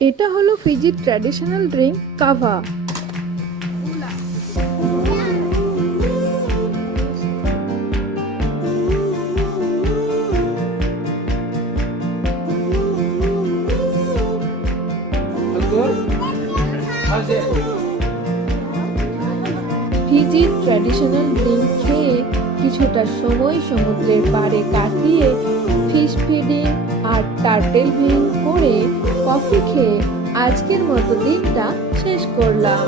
এটা হলো ফিজির ট্র্যাডিশনাল ড্রিঙ্ক কাভা। ফিজির ট্র্যাডিশনাল ড্রিঙ্ক খেয়ে কিছুটা সময় সমুদ্রের পাড়ে কাটিয়ে ফিশ ফিডিং আর টার্টেল ভিং করে কফি খেয়ে আজকের মতো দিনটা শেষ করলাম।